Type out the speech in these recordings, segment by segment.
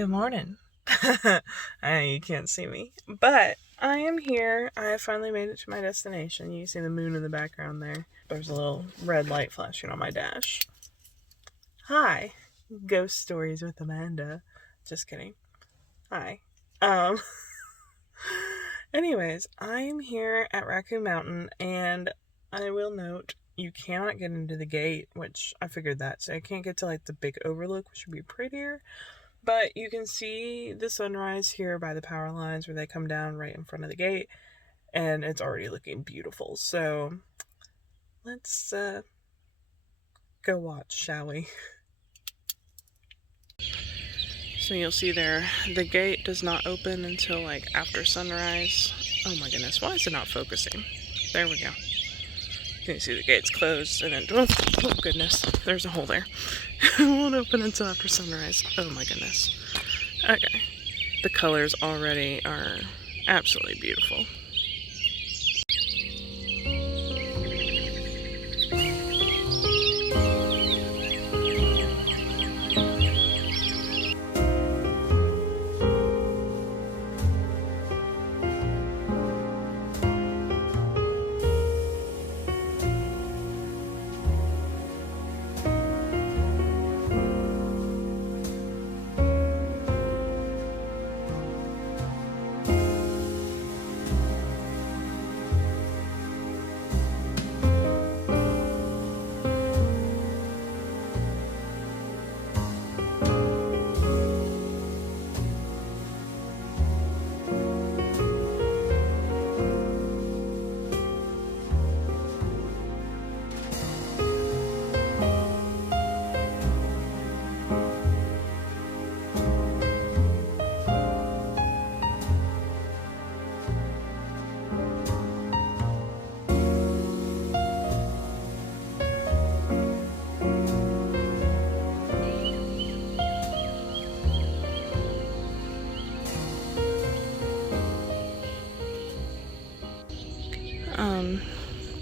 Good morning. You can't see me, but I am here. I have finally made it to my destination. You see the moon in the background there. There's a little red light flashing on my dash. Hi, Ghost Stories with Amanda. Just kidding. Hi. Anyways, I'm here at Racoon Mountain, and I will note you cannot get into the gate, which I figured that, so I can't get to like the big overlook, which would be prettier. But you can see the sunrise here by the power lines where they come down right in front of the gate, and it's already looking beautiful. So let's go watch, shall we? So you'll see there, the gate does not open until like after sunrise. Oh my goodness, why is it not focusing? There we go. You can see the gate's closed, and then, oh goodness, there's a hole there. It won't open until after sunrise. Oh my goodness. Okay. The colors already are absolutely beautiful.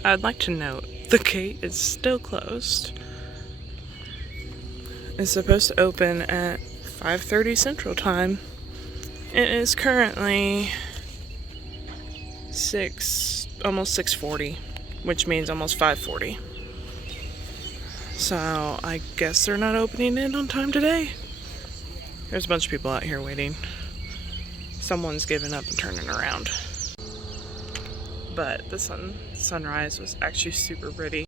I'd like to note the gate is still closed. It's supposed to open at 5:30 Central Time. It is currently almost 6:40, which means almost 5:40. So I guess they're not opening it on time today. There's a bunch of people out here waiting. Someone's given up and turning around. But the sunrise was actually super pretty.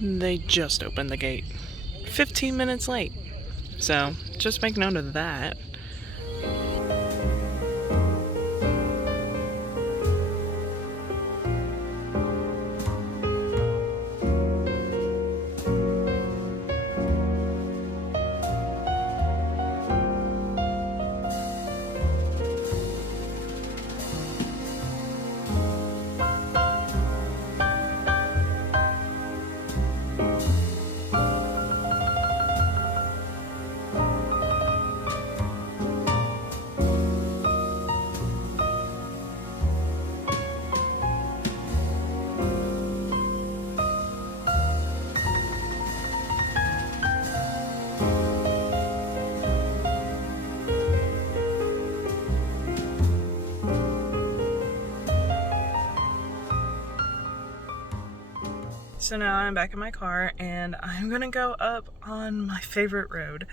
They just opened the gate 15 minutes late. So just make note of that. So now I'm back in my car, and I'm gonna go up on my favorite road.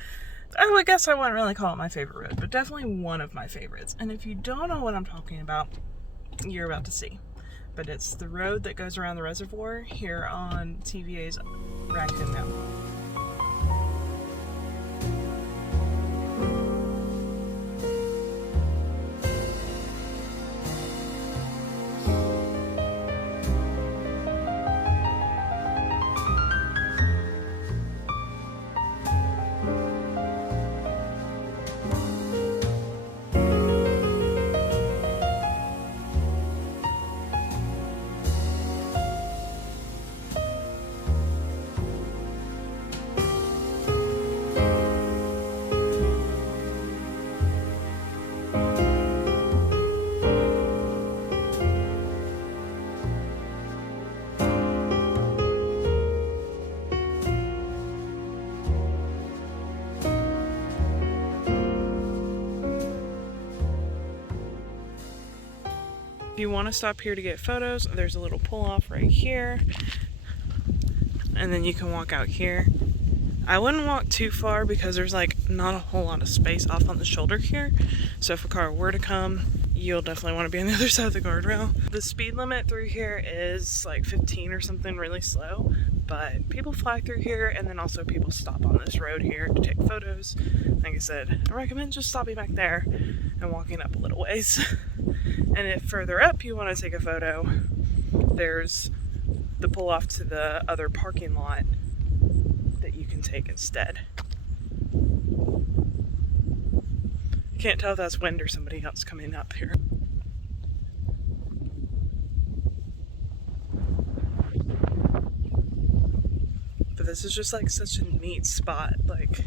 I guess I wouldn't really call it my favorite road, but definitely one of my favorites. And if you don't know what I'm talking about, you're about to see. But it's the road that goes around the reservoir here on TVA's Racoon Mountain. If you want to stop here to get photos, there's a little pull-off right here. And then you can walk out here. I wouldn't walk too far because there's like not a whole lot of space off on the shoulder here. So if a car were to come, you'll definitely want to be on the other side of the guardrail. The speed limit through here is like 15 or something, really slow. But people fly through here, and then also people stop on this road here to take photos. Like I said, I recommend just stopping back there and walking up a little ways. And if further up you want to take a photo, there's the pull off to the other parking lot that you can take instead. I can't tell if that's wind or somebody else coming up here. But this is just like such a neat spot, like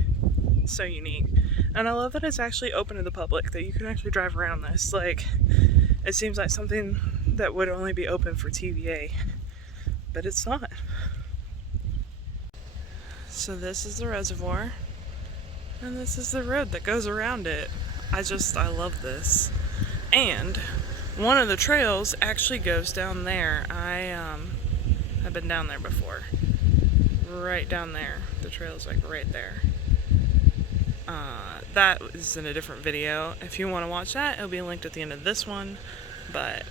so unique. And I love that it's actually open to the public, that you can actually drive around this. Like, it seems like something that would only be open for TVA, but it's not. So this is the reservoir, and this is the road that goes around it. I love this. And one of the trails actually goes down there. I have been down there before. Right down there. The trail's like right there. That is in a different video. If you want to watch that, it'll be linked at the end of this one. But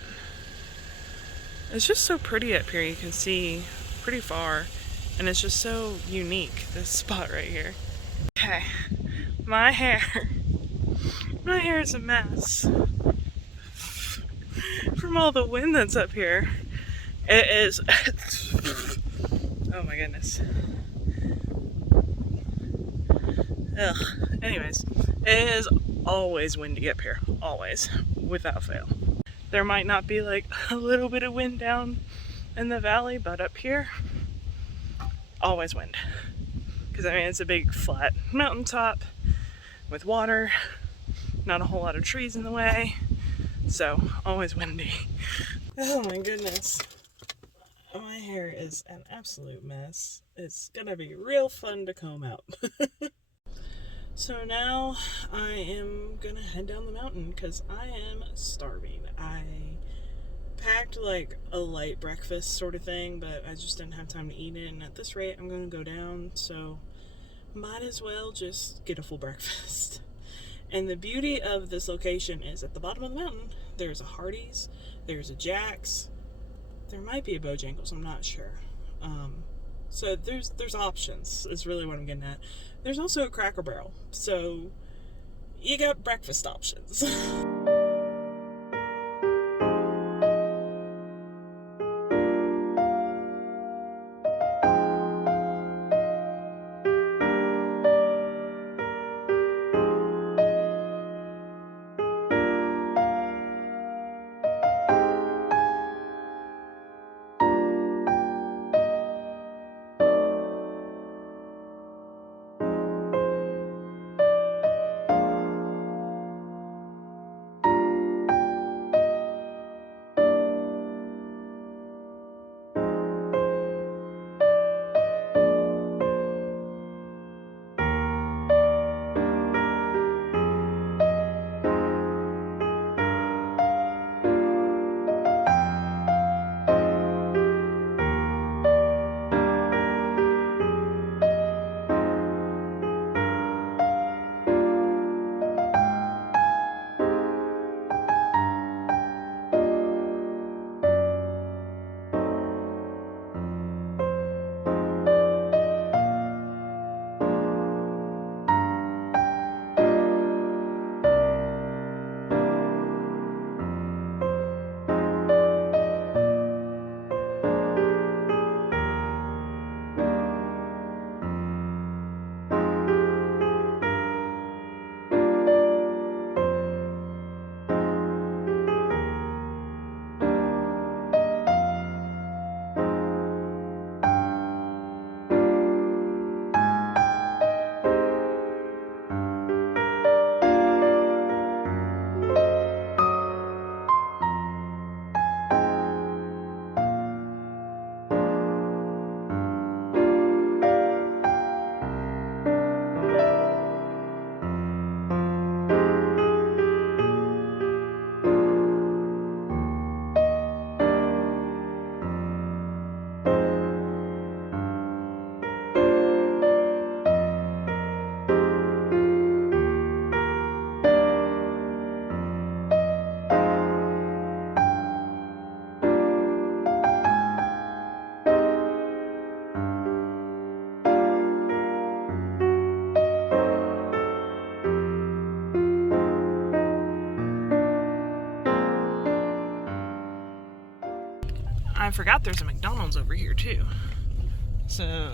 it's just so pretty up here. You can see pretty far. And it's just so unique, this spot right here. Okay, my hair is a mess from all the wind that's up here. It is, oh my goodness. Ugh. Anyways, it is always windy up here, always, without fail. There might not be like a little bit of wind down in the valley, but up here, always wind. Because I mean, it's a big flat mountaintop with water, not a whole lot of trees in the way, so always windy. Oh my goodness. My hair is an absolute mess. It's gonna be real fun to comb out. So now I am gonna head down the mountain because I am starving. I packed like a light breakfast sort of thing, but I just didn't have time to eat it, and at this rate I'm gonna go down, so might as well just get a full breakfast. And the beauty of this location is at the bottom of the mountain there's a Hardee's, there's a Jack's, there might be a Bojangles, I'm not sure. So there's options is really what I'm getting at. There's also a Cracker Barrel, so you got breakfast options. I forgot there's a McDonald's over here too. So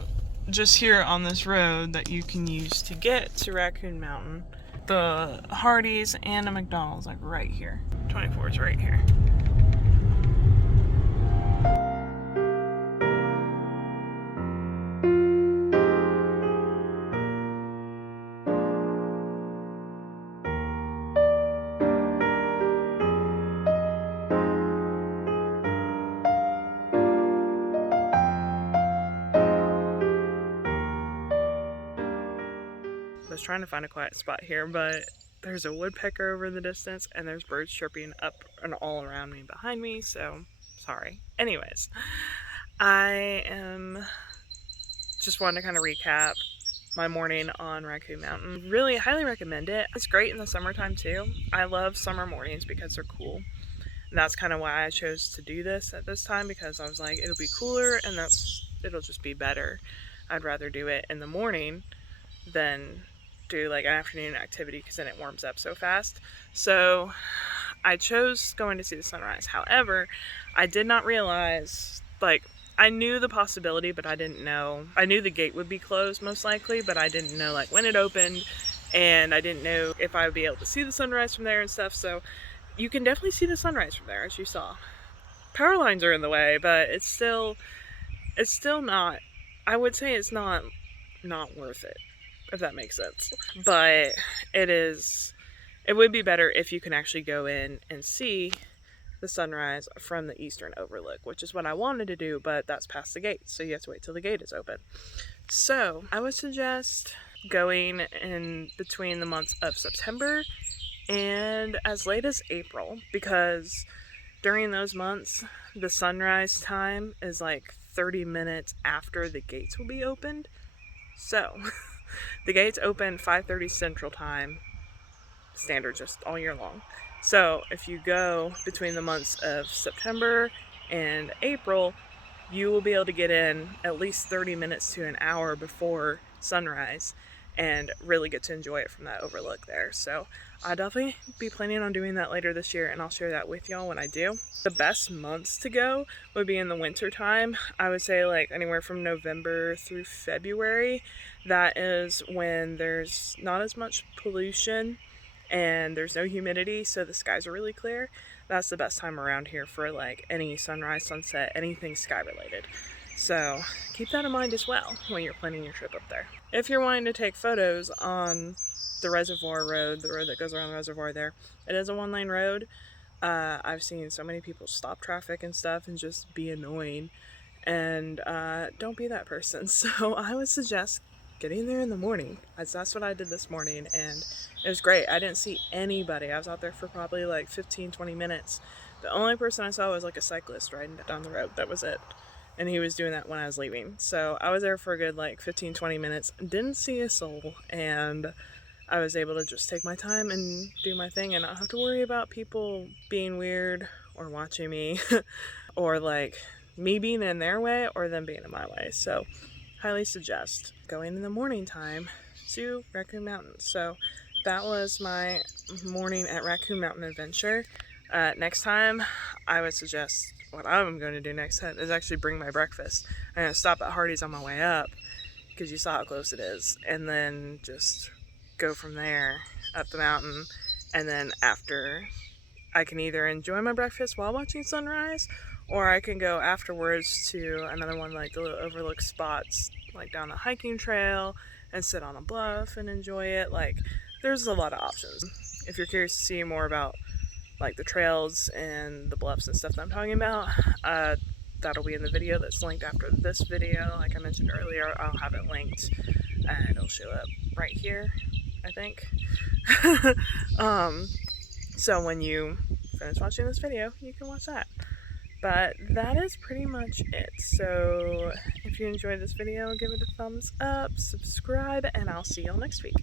just here on this road that you can use to get to Racoon Mountain, the Hardee's and a McDonald's like right here. 24 is right here. I was trying to find a quiet spot here, but there's a woodpecker over in the distance and there's birds chirping up and all around me behind me, so sorry. Anyways, I am just wanting to kind of recap my morning on Racoon Mountain. Really highly recommend it. It's great in the summertime too. I love summer mornings because they're cool. And that's kind of why I chose to do this at this time, because I was like, it'll be cooler and it'll just be better. I'd rather do it in the morning than do like an afternoon activity because then it warms up so fast. So I chose going to see the sunrise. However, I did not realize, like, I knew the possibility, but I didn't know. I knew the gate would be closed most likely, but I didn't know like when it opened, and I didn't know if I would be able to see the sunrise from there and stuff. So you can definitely see the sunrise from there, as you saw. Power lines are in the way, but it's still not, I would say it's not worth it, if that makes sense. But it would be better if you can actually go in and see the sunrise from the eastern overlook, which is what I wanted to do, but that's past the gate, so you have to wait till the gate is open. So I would suggest going in between the months of September and as late as April, because during those months the sunrise time is like 30 minutes after the gates will be opened. So the gates open 5:30 Central Time, standard just all year long. So if you go between the months of September and April, you will be able to get in at least 30 minutes to an hour before sunrise and really get to enjoy it from that overlook there. So I'll definitely be planning on doing that later this year, and I'll share that with y'all when I do. The best months to go would be in the winter time. I would say like anywhere from November through February. That is when there's not as much pollution and there's no humidity, so the skies are really clear. That's the best time around here for like any sunrise, sunset, anything sky related. So keep that in mind as well when you're planning your trip up there. If you're wanting to take photos on the reservoir road, the road that goes around the reservoir there, it is a one-lane road. I've seen so many people stop traffic and stuff and just be annoying, and don't be that person. So I would suggest getting there in the morning, as that's what I did this morning, and it was great. I didn't see anybody. I was out there for probably like 15-20 minutes. The only person I saw was like a cyclist riding down the road. That was it. And he was doing that when I was leaving. So I was there for a good like 15-20 minutes, didn't see a soul, and I was able to just take my time and do my thing and not have to worry about people being weird or watching me or like me being in their way or them being in my way. So highly suggest going in the morning time to Racoon Mountain. So that was my morning at Racoon Mountain adventure. Next time, I would suggest, what I'm going to do next time is actually bring my breakfast. I'm going to stop at Hardee's on my way up, because you saw how close it is, and then just go from there up the mountain. And then after, I can either enjoy my breakfast while watching sunrise, or I can go afterwards to another one like the little overlook spots, like down the hiking trail, and sit on a bluff and enjoy it. Like, there's a lot of options. If you're curious to see more about like the trails and the bluffs and stuff that I'm talking about, that'll be in the video that's linked after this video. Like I mentioned earlier, I'll have it linked and it'll show up right here, I think. So when you finish watching this video, you can watch that. But that is pretty much it. So if you enjoyed this video, give it a thumbs up, subscribe, and I'll see y'all next week.